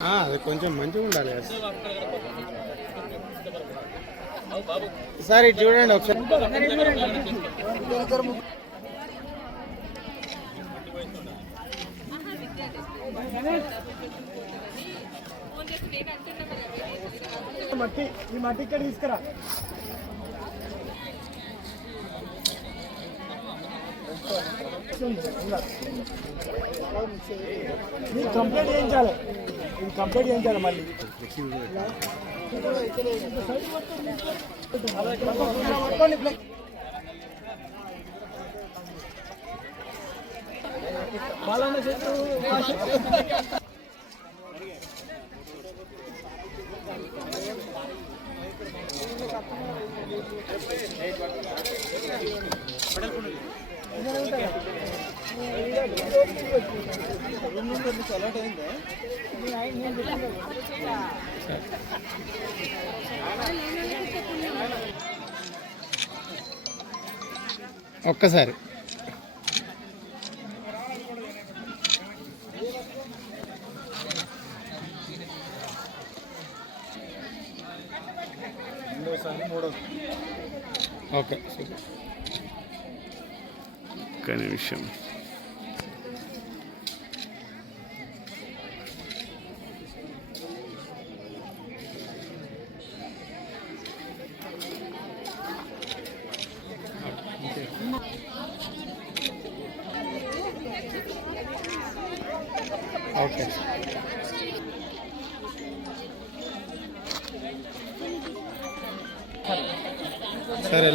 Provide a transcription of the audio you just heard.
అది కొంచెం మంచిగా ఉండాలి సరే సార్ చూడండి ఒకసారి. మట్టి ఈ మట్టి ఇక్కడ తీసుకురా. కంప్లైంట్ కంప్లీట్ చేయించాలి. ఇది కంప్లీట్ చేయించాలి మళ్ళీ. బాలన్న చెట్టు ఒక్కసారి. ఓకే. కానీ విషయం నిమిషం ఓకే సరే